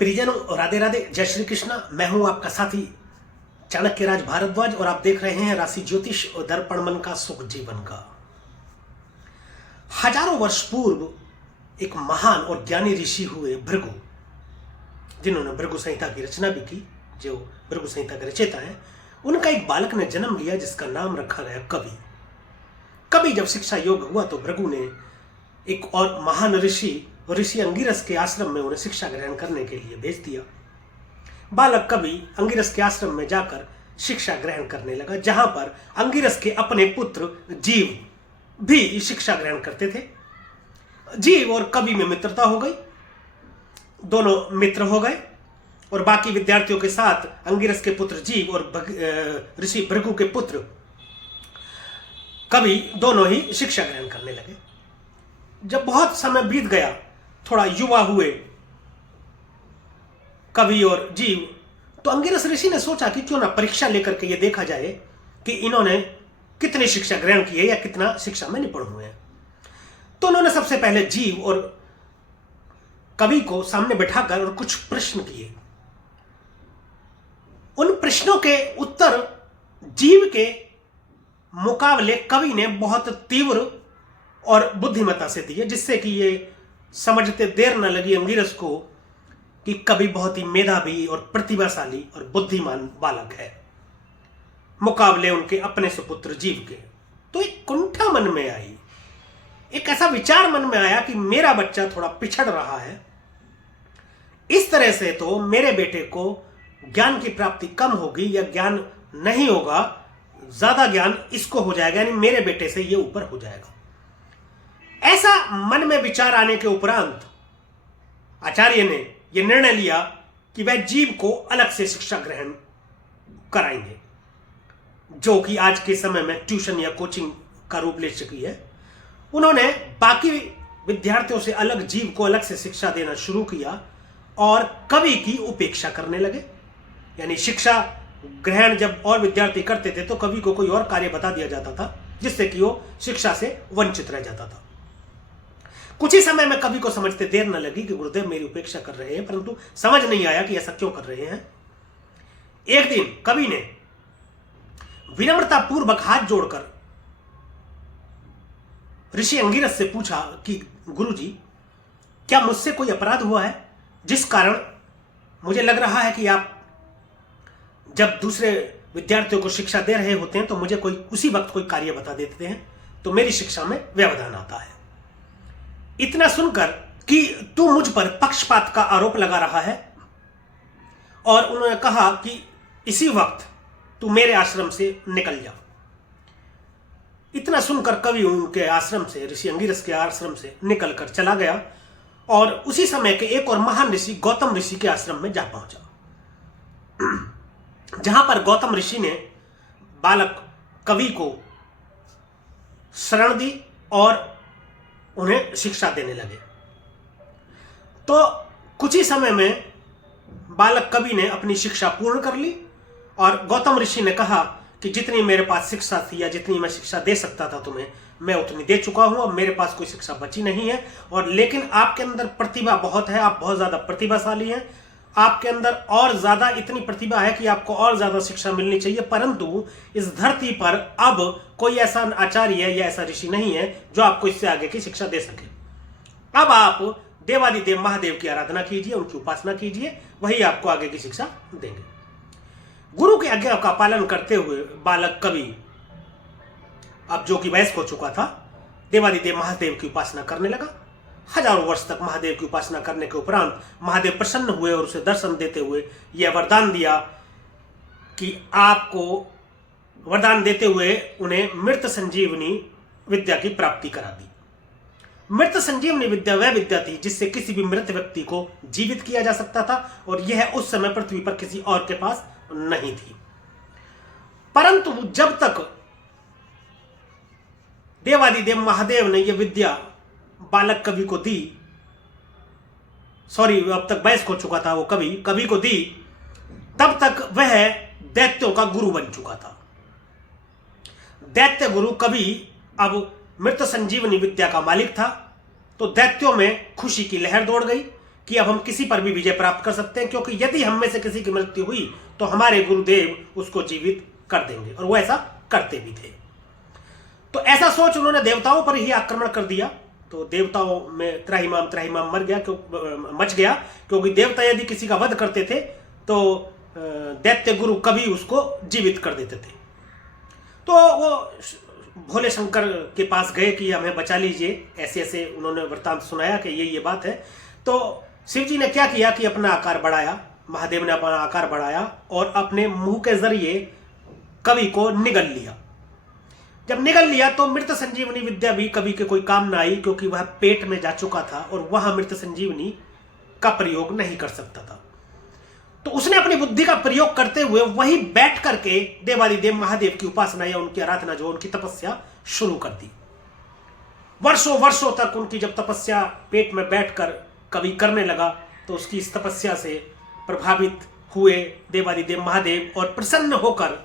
प्रियजनों, राधे राधे, जय श्री कृष्णा। मैं हूं आपका साथी चाणक्य राज भारद्वाज और आप देख रहे हैं राशि ज्योतिष और दर्पण मन का सुख जीवन का। हजारों वर्ष पूर्व एक महान और ज्ञानी ऋषि हुए भृगु, जिन्होंने भृगु संहिता की रचना भी की, जो भृगु संहिता के रचयिता हैं। उनका एक बालक ने जन्म लिया जिसका नाम रखा गया कवि। कवि जब शिक्षा योग्य हुआ तो भृगु ने एक और महान ऋषि अंगिरस के आश्रम में उन्हें शिक्षा ग्रहण करने के लिए भेज दिया। बालक कवि अंगिरस के आश्रम में जाकर शिक्षा ग्रहण करने लगा, जहां पर अंगिरस के अपने पुत्र जीव भी शिक्षा ग्रहण करते थे। जीव और कवि में मित्रता हो गई, दोनों मित्र हो गए और बाकी विद्यार्थियों के साथ अंगिरस के पुत्र जीव और ऋषि भृगु के पुत्र कवि दोनों ही शिक्षा ग्रहण करने लगे। जब बहुत समय बीत गया, थोड़ा युवा हुए कवि और जीव, तो अंगिरस ऋषि ने सोचा कि क्यों ना परीक्षा लेकर के ये देखा जाए कि इन्होंने कितनी शिक्षा ग्रहण की है या कितना शिक्षा में निपुण हुए हैं। तो उन्होंने सबसे पहले जीव और कवि को सामने बिठाकर और कुछ प्रश्न किए। उन प्रश्नों के उत्तर जीव के मुकाबले कवि ने बहुत तीव्र और बुद्धिमत्ता से दिए, जिससे कि ये समझते देर न लगी अंगिरस को कि कवि बहुत ही मेधावी और प्रतिभाशाली और बुद्धिमान बालक है मुकाबले उनके अपने सुपुत्र जीव के। तो एक कुंठा मन में आई, एक ऐसा विचार मन में आया कि मेरा बच्चा थोड़ा पिछड़ रहा है, इस तरह से तो मेरे बेटे को ज्ञान की प्राप्ति कम होगी या ज्ञान नहीं होगा, ज्यादा ज्ञान इसको हो जाएगा, यानी मेरे बेटे से ये ऊपर हो जाएगा। ऐसा मन में विचार आने के उपरांत आचार्य ने यह निर्णय लिया कि वह जीव को अलग से शिक्षा ग्रहण कराएंगे, जो कि आज के समय में ट्यूशन या कोचिंग का रूप ले चुकी है। उन्होंने बाकी विद्यार्थियों से अलग जीव को अलग से शिक्षा देना शुरू किया और कवि की उपेक्षा करने लगे। यानी शिक्षा ग्रहण जब और विद्यार्थी करते थे तो कवि को कोई और कार्य बता दिया जाता था, जिससे कि वो शिक्षा से वंचित रह जाता था। कुछ ही समय में कवि को समझते देर न लगी कि गुरुदेव मेरी उपेक्षा कर रहे हैं, परंतु समझ नहीं आया कि ऐसा क्यों कर रहे हैं। एक दिन कवि ने विनम्रता पूर्वक हाथ जोड़कर ऋषि अंगिरस से पूछा कि गुरुजी, क्या मुझसे कोई अपराध हुआ है जिस कारण मुझे लग रहा है कि आप जब दूसरे विद्यार्थियों को शिक्षा दे रहे होते हैं तो मुझे कोई उसी वक्त कोई कार्य बता देते हैं, तो मेरी शिक्षा में व्यवधान आता है। इतना सुनकर कि तू मुझ पर पक्षपात का आरोप लगा रहा है, और उन्होंने कहा कि इसी वक्त तू मेरे आश्रम से निकल जा। इतना सुनकर कवि उनके आश्रम से, ऋषि अंगिरस के आश्रम से निकलकर चला गया और उसी समय के एक और महान ऋषि गौतम ऋषि के आश्रम में जा पहुंचा, जहां पर गौतम ऋषि ने बालक कवि को शरण दी और उन्हें शिक्षा देने लगे। तो कुछ ही समय में बालक कवि ने अपनी शिक्षा पूर्ण कर ली और गौतम ऋषि ने कहा कि जितनी मेरे पास शिक्षा थी या जितनी मैं शिक्षा दे सकता था तुम्हें, मैं उतनी दे चुका हूं, अब मेरे पास कोई शिक्षा बची नहीं है। और लेकिन आपके अंदर प्रतिभा बहुत है, आप बहुत ज्यादा प्रतिभाशाली हैं, आपके अंदर और ज्यादा इतनी प्रतिभा है कि आपको और ज्यादा शिक्षा मिलनी चाहिए, परंतु इस धरती पर अब कोई ऐसा आचार्य या ऐसा ऋषि नहीं है जो आपको इससे आगे की शिक्षा दे सके। अब आप देवादिदेव महादेव की आराधना कीजिए, उनकी उपासना कीजिए, वही आपको आगे की शिक्षा देंगे। गुरु की आज्ञा का पालन करते हुए बालक कवि, अब जो कि वयस्क हो चुका था, देवादिदेव महादेव की उपासना करने लगा। हजारों वर्ष तक महादेव की उपासना करने के उपरांत महादेव प्रसन्न हुए और उसे दर्शन देते हुए यह वरदान दिया कि आपको वरदान देते हुए उन्हें मृत संजीवनी विद्या की प्राप्ति करा दी। मृत संजीवनी विद्या वह विद्या थी जिससे किसी भी मृत व्यक्ति को जीवित किया जा सकता था, और यह उस समय पृथ्वी पर किसी और के पास नहीं थी। परंतु जब तक देवादिदेव महादेव ने यह विद्या बालक कवि को दी, अब तक वयस्क हो चुका था वो कवि को दी, तब तक वह दैत्यों का गुरु बन चुका था। दैत्य गुरु कवि अब मृत संजीवनी विद्या का मालिक था, तो दैत्यों में खुशी की लहर दौड़ गई कि अब हम किसी पर भी विजय प्राप्त कर सकते हैं, क्योंकि यदि हम में से किसी की मृत्यु हुई तो हमारे गुरुदेव उसको जीवित कर देंगे, और वो ऐसा करते भी थे। तो ऐसा सोच उन्होंने देवताओं पर ही आक्रमण कर दिया। तो देवताओं में त्राहिमाम मच गया, क्योंकि देवता यदि किसी का वध करते थे तो दैत्य गुरु कभी उसको जीवित कर देते थे। तो वो भोले शंकर के पास गए कि हमें बचा लीजिए, ऐसे ऐसे उन्होंने वृत्तांत सुनाया कि ये बात है। तो शिव जी ने क्या किया कि अपना आकार बढ़ाया, महादेव ने अपना आकार बढ़ाया और अपने मुंह के जरिए कवि को निगल लिया। जब निगल लिया तो मृत संजीवनी विद्या भी कवि के कोई काम ना आई, क्योंकि वह पेट में जा चुका था और वह मृत संजीवनी का प्रयोग नहीं कर सकता था। तो उसने अपनी बुद्धि का प्रयोग करते हुए वही बैठ करके देवादिदेव महादेव की उपासना या उनकी आराधना, जो उनकी तपस्या शुरू कर दी। वर्षों वर्षों तक उनकी जब तपस्या पेट में बैठकर कवि करने लगा, तो उसकी इस तपस्या से प्रभावित हुए देवादिदेव महादेव और प्रसन्न होकर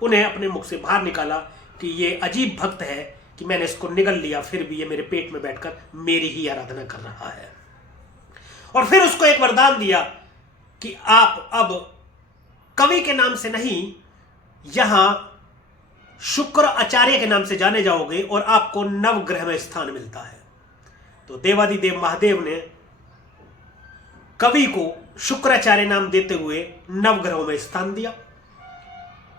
उन्हें अपने मुख से बाहर निकाला कि ये अजीब भक्त है कि मैंने इसको निगल लिया, फिर भी ये मेरे पेट में बैठकर मेरी ही आराधना कर रहा है। और फिर उसको एक वरदान दिया कि आप अब कवि के नाम से नहीं, यहां शुक्र आचार्य के नाम से जाने जाओगे और आपको नवग्रह में स्थान मिलता है। तो देवादिदेव महादेव ने कवि को शुक्राचार्य नाम देते हुए नवग्रहों में स्थान दिया,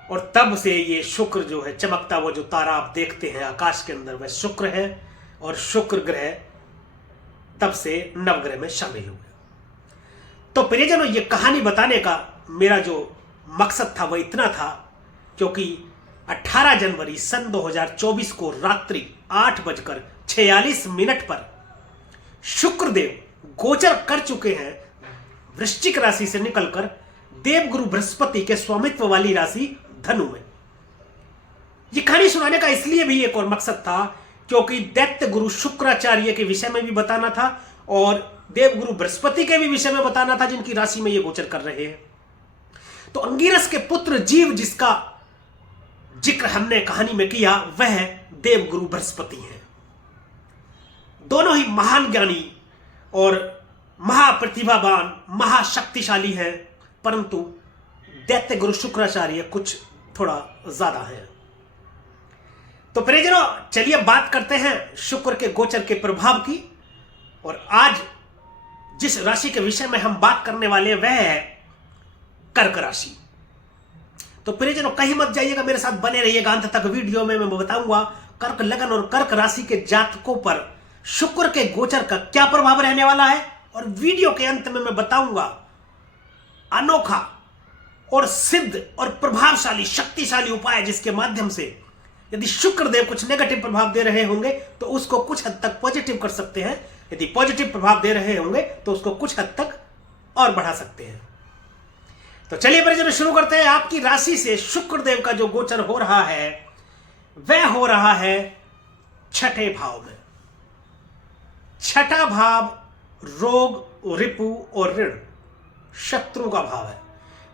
और तब से ये शुक्र जो है चमकता, वो जो तारा आप देखते हैं आकाश के अंदर, वह शुक्र है, और शुक्र ग्रह तब से नवग्रह में शामिल हुए। तो प्रियजनों, ये कहानी बताने का मेरा जो मकसद था वह इतना था, क्योंकि 18 जनवरी सन 2024 को रात्रि 8:46 पर शुक्रदेव गोचर कर चुके हैं वृश्चिक राशि से निकलकर देवगुरु बृहस्पति के स्वामित्व वाली राशि धनु में। यह कहानी सुनाने का इसलिए भी एक और मकसद था, क्योंकि दैत्य गुरु शुक्राचार्य के विषय में भी बताना था और देवगुरु बृहस्पति के भी विषय में बताना था, जिनकी राशि में ये गोचर कर रहे हैं। तो अंगिरस के पुत्र जीव, जिसका जिक्र हमने कहानी में किया, वह देवगुरु बृहस्पति हैं। दोनों ही महान ज्ञानी और महाप्रतिभावान, महाशक्तिशाली हैं, परंतु दैत्य गुरु शुक्राचार्य कुछ थोड़ा ज्यादा है। तो प्रियजनों, चलिए बात करते हैं शुक्र के गोचर के प्रभाव की। और आज जिस राशि के विषय में हम बात करने वाले हैं वह है कर्क राशि। तो प्रियजनों, कहीं मत जाइएगा, मेरे साथ बने रहिएगा अंत तक। वीडियो में मैं बताऊंगा कर्क लगन और कर्क राशि के जातकों पर शुक्र के गोचर का क्या प्रभाव रहने वाला है, और वीडियो के अंत में मैं बताऊंगा अनोखा और सिद्ध और प्रभावशाली, शक्तिशाली उपाय, जिसके माध्यम से यदि शुक्रदेव कुछ नेगेटिव प्रभाव दे रहे होंगे तो उसको कुछ हद तक पॉजिटिव कर सकते हैं, यदि पॉजिटिव प्रभाव दे रहे होंगे तो उसको कुछ हद तक और बढ़ा सकते हैं। तो चलिए परिजनों, शुरू करते हैं। आपकी राशि से शुक्रदेव का जो गोचर हो रहा है वह हो रहा है छठे भाव में। छठा भाव रोग, रिपु और ऋण, शत्रु का भाव है।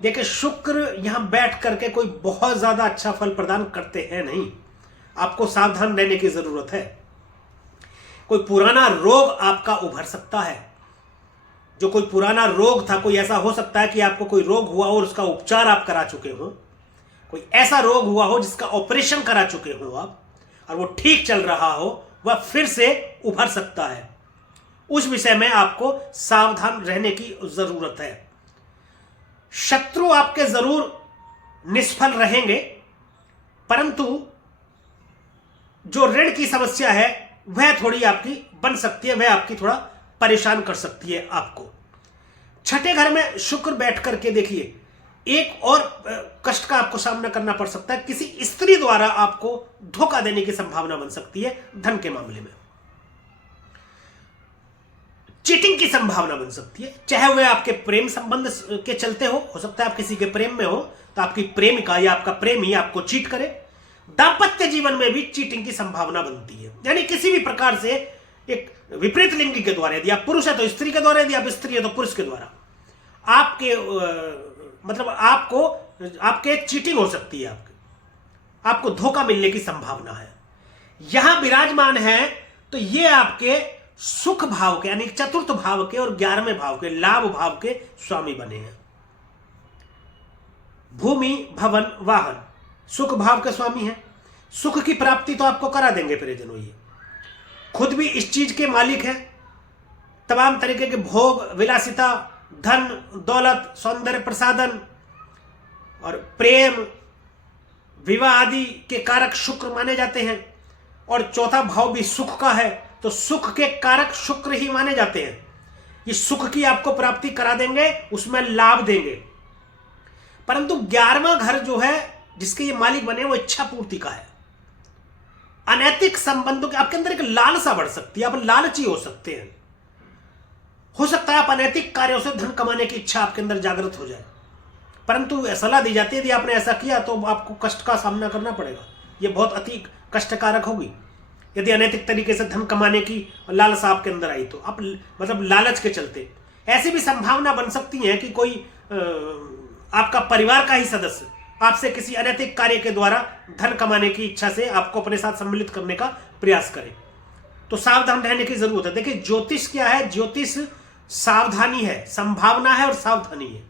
देखिए, शुक्र यहां बैठ करके कोई बहुत ज्यादा अच्छा फल प्रदान करते हैं नहीं, आपको सावधान रहने की जरूरत है। कोई पुराना रोग आपका उभर सकता है, जो कोई पुराना रोग था, कोई ऐसा हो सकता है कि आपको कोई रोग हुआ हो और उसका उपचार आप करा चुके हो, कोई ऐसा रोग हुआ हो जिसका ऑपरेशन करा चुके हो आप, और वो ठीक चल रहा हो, वह फिर से उभर सकता है। उस विषय में आपको सावधान रहने की जरूरत है। शत्रु आपके जरूर निष्फल रहेंगे, परंतु जो ऋण की समस्या है वह थोड़ी आपकी बन सकती है, वह आपकी थोड़ा परेशान कर सकती है आपको। छठे घर में शुक्र बैठ करके देखिए, एक और कष्ट का आपको सामना करना पड़ सकता है। किसी स्त्री द्वारा आपको धोखा देने की संभावना बन सकती है धन के मामले में। चीटिंग की संभावना बन सकती है, चाहे वह आपके प्रेम संबंध के चलते हो सकता है आप किसी के प्रेम में हो तो आपकी प्रेमिका या आपका प्रेमी आपको चीट करे। दाम्पत्य जीवन में भी चीटिंग की संभावना बनती है, यानी किसी भी प्रकार से एक विपरीत लिंगी के द्वारा, यदि आप पुरुष है तो स्त्री के द्वारा, यदि आप स्त्री है तो पुरुष के द्वारा आपके मतलब आपके चीटिंग हो सकती है, आपको धोखा मिलने की संभावना है। यहां विराजमान है तो ये आपके सुख भाव के यानी चतुर्थ भाव के और 11वें भाव के लाभ भाव के स्वामी बने हैं। भूमि भवन वाहन सुख भाव के स्वामी हैं। सुख की प्राप्ति तो आपको करा देंगे प्रियजनों, ये खुद भी इस चीज के मालिक हैं। तमाम तरीके के भोग विलासिता, धन दौलत, सौंदर्य प्रसादन और प्रेम, विवाह आदि के कारक शुक्र माने जाते हैं। और चौथा भाव भी सुख का है, तो सुख के कारक शुक्र ही माने जाते हैं। ये सुख की आपको प्राप्ति करा देंगे, उसमें लाभ देंगे। परंतु 11वां घर जो है जिसके ये मालिक बने वो इच्छा पूर्ति का है। अनैतिक संबंधों के आपके अंदर एक लालसा बढ़ सकती है, आप लालची हो सकते हैं। हो सकता है आप अनैतिक कार्यों से धन कमाने की इच्छा आपके अंदर जागृत हो जाए, परंतु सलाह दी जाती है यदि आपने ऐसा किया तो आपको कष्ट का सामना करना पड़ेगा। यह बहुत अति कष्टकारक होगी यदि अनैतिक तरीके से धन कमाने की लालसा आपके अंदर आई तो। आप मतलब लालच के चलते ऐसी भी संभावना बन सकती है कि कोई आपका परिवार का ही सदस्य आपसे किसी अनैतिक कार्य के द्वारा धन कमाने की इच्छा से आपको अपने साथ सम्मिलित करने का प्रयास करे, तो सावधान रहने की जरूरत है। देखिए ज्योतिष क्या है, ज्योतिष सावधानी है, संभावना है और सावधानी है।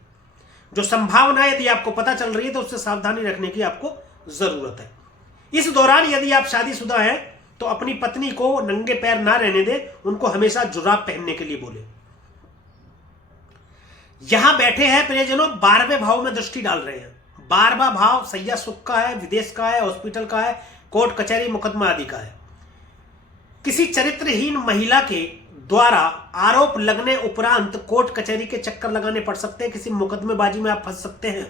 जो संभावना यदि आपको पता चल रही है तो उससे सावधानी रखने की आपको जरूरत है। इस दौरान यदि आप शादीशुदा हैं तो अपनी पत्नी को नंगे पैर ना रहने दें, उनको हमेशा जुराब पहनने के लिए बोले। यहां बैठे हैं प्रियजनों 12वें भाव में दृष्टि डाल रहे हैं। 12वां भाव सैया सुख का है, विदेश का है, हॉस्पिटल का है, कोर्ट कचहरी मुकदमा आदि का है। किसी चरित्रहीन महिला के द्वारा आरोप लगने उपरांत कोर्ट कचहरी के चक्कर लगाने पड़ सकते हैं, किसी मुकदमेबाजी में आप फंस सकते हैं।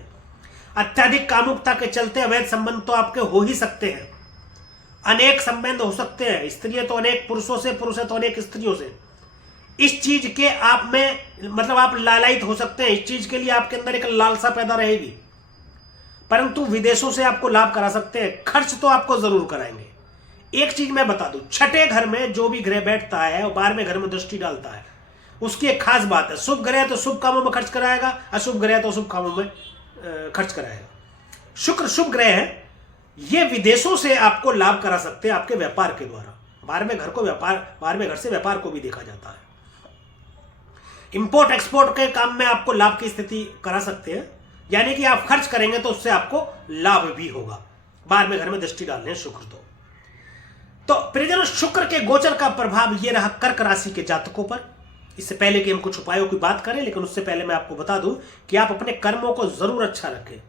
अत्यधिक कामुकता के चलते अवैध संबंध तो आपके हो ही सकते हैं, अनेक संबंध हो सकते हैं। स्त्रियां तो अनेक पुरुषों से, पुरुष तो अनेक स्त्रियों से। इस चीज के आप में मतलब आप लालायित हो सकते हैं, इस चीज के लिए आपके अंदर एक लालसा पैदा रहेगी। परंतु विदेशों से आपको लाभ करा सकते हैं, खर्च तो आपको जरूर कराएंगे। एक चीज मैं बता दूं, छठे घर में जो भी ग्रह बैठता है और 12वें घर में दृष्टि डालता है, उसकी एक खास बात है। शुभ ग्रह तो शुभ कामों में खर्च कराएगा, अशुभ ग्रह तो शुभ कामों में खर्च कराएगा। शुक्र शुभ ग्रह है, ये विदेशों से आपको लाभ करा सकते हैं आपके व्यापार के द्वारा। 12वें घर को व्यापार, 12वें घर से व्यापार को भी देखा जाता है। इंपोर्ट एक्सपोर्ट के काम में आपको लाभ की स्थिति करा सकते हैं, यानी कि आप खर्च करेंगे तो उससे आपको लाभ भी होगा। 12वें घर में दृष्टि डालने हैं शुक्र तो प्रियजनों शुक्र के गोचर का प्रभाव यह रहा कर्क राशि के जातकों पर। इससे पहले कि हम कुछ उपायों की बात करें, लेकिन उससे पहले मैं आपको बता दूं कि आप अपने कर्मों को जरूर अच्छा रखें।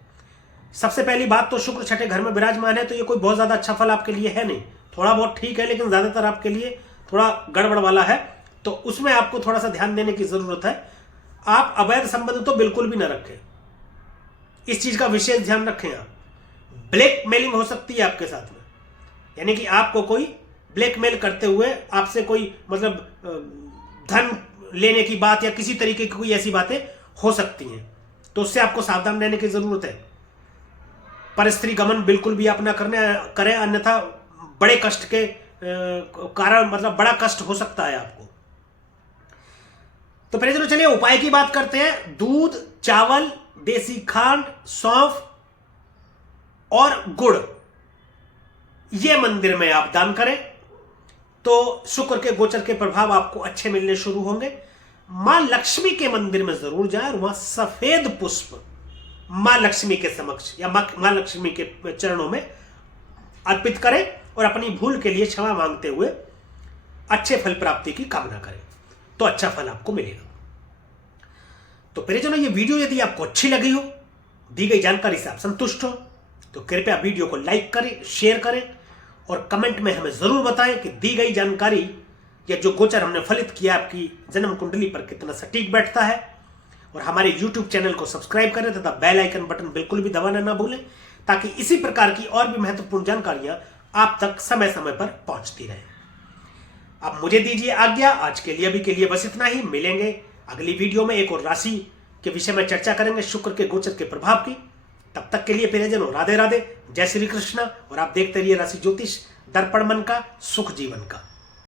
सबसे पहली बात तो शुक्र छठे घर में विराजमान है, तो ये कोई बहुत ज्यादा अच्छा फल आपके लिए है नहीं, थोड़ा बहुत ठीक है, लेकिन ज्यादातर आपके लिए थोड़ा गड़बड़ वाला है, तो उसमें आपको थोड़ा सा ध्यान देने की जरूरत है। आप अवैध संबंध तो बिल्कुल भी ना रखें, इस चीज का विशेष ध्यान रखें। आप ब्लैक मेलिंग हो सकती है आपके साथ में, यानी कि आपको कोई ब्लैकमेल करते हुए आपसे कोई मतलब धन लेने की बात या किसी तरीके की कोई ऐसी बातें हो सकती हैं, तो उससे आपको सावधान रहने की जरूरत है। परस्त्री गमन बिल्कुल भी आप ना करें, अन्यथा बड़े कष्ट के कारण मतलब बड़ा कष्ट हो सकता है आपको। तो पहले चलिए उपाय की बात करते हैं। दूध, चावल, देसी खांड, सौंफ और गुड़, ये मंदिर में आप दान करें तो शुक्र के गोचर के प्रभाव आपको अच्छे मिलने शुरू होंगे। मां लक्ष्मी के मंदिर में जरूर जाएं और वहां सफेद पुष्प मां लक्ष्मी के समक्ष या मां लक्ष्मी के चरणों में अर्पित करें और अपनी भूल के लिए क्षमा मांगते हुए अच्छे फल प्राप्ति की कामना करें, तो अच्छा फल आपको मिलेगा। तो प्रियजनों, ये वीडियो यदि आपको अच्छी लगी हो, दी गई जानकारी से आप संतुष्ट हो, तो कृपया वीडियो को लाइक करें, शेयर करें और कमेंट में हमें जरूर बताएं कि दी गई जानकारी या जो गोचर हमने फलित किया आपकी जन्म कुंडली पर कितना सटीक बैठता है। और हमारे YouTube चैनल को सब्सक्राइब करें तथा बेल आइकन बटन बिल्कुल भी दबाना ना भूलें, ताकि इसी प्रकार की और भी महत्वपूर्ण जानकारियां आप तक समय समय पर पहुंचती रहें। अब मुझे दीजिए आज्ञा, आज के लिए अभी के लिए बस इतना ही। मिलेंगे अगली वीडियो में, एक और राशि के विषय में चर्चा करेंगे, शुक्र के गोचर के प्रभाव की। तब तक के लिए प्रियजनों राधे राधे, जय श्री कृष्ण। और आप देखते रहिए राशि ज्योतिष, दर्पण मन का, सुख जीवन का।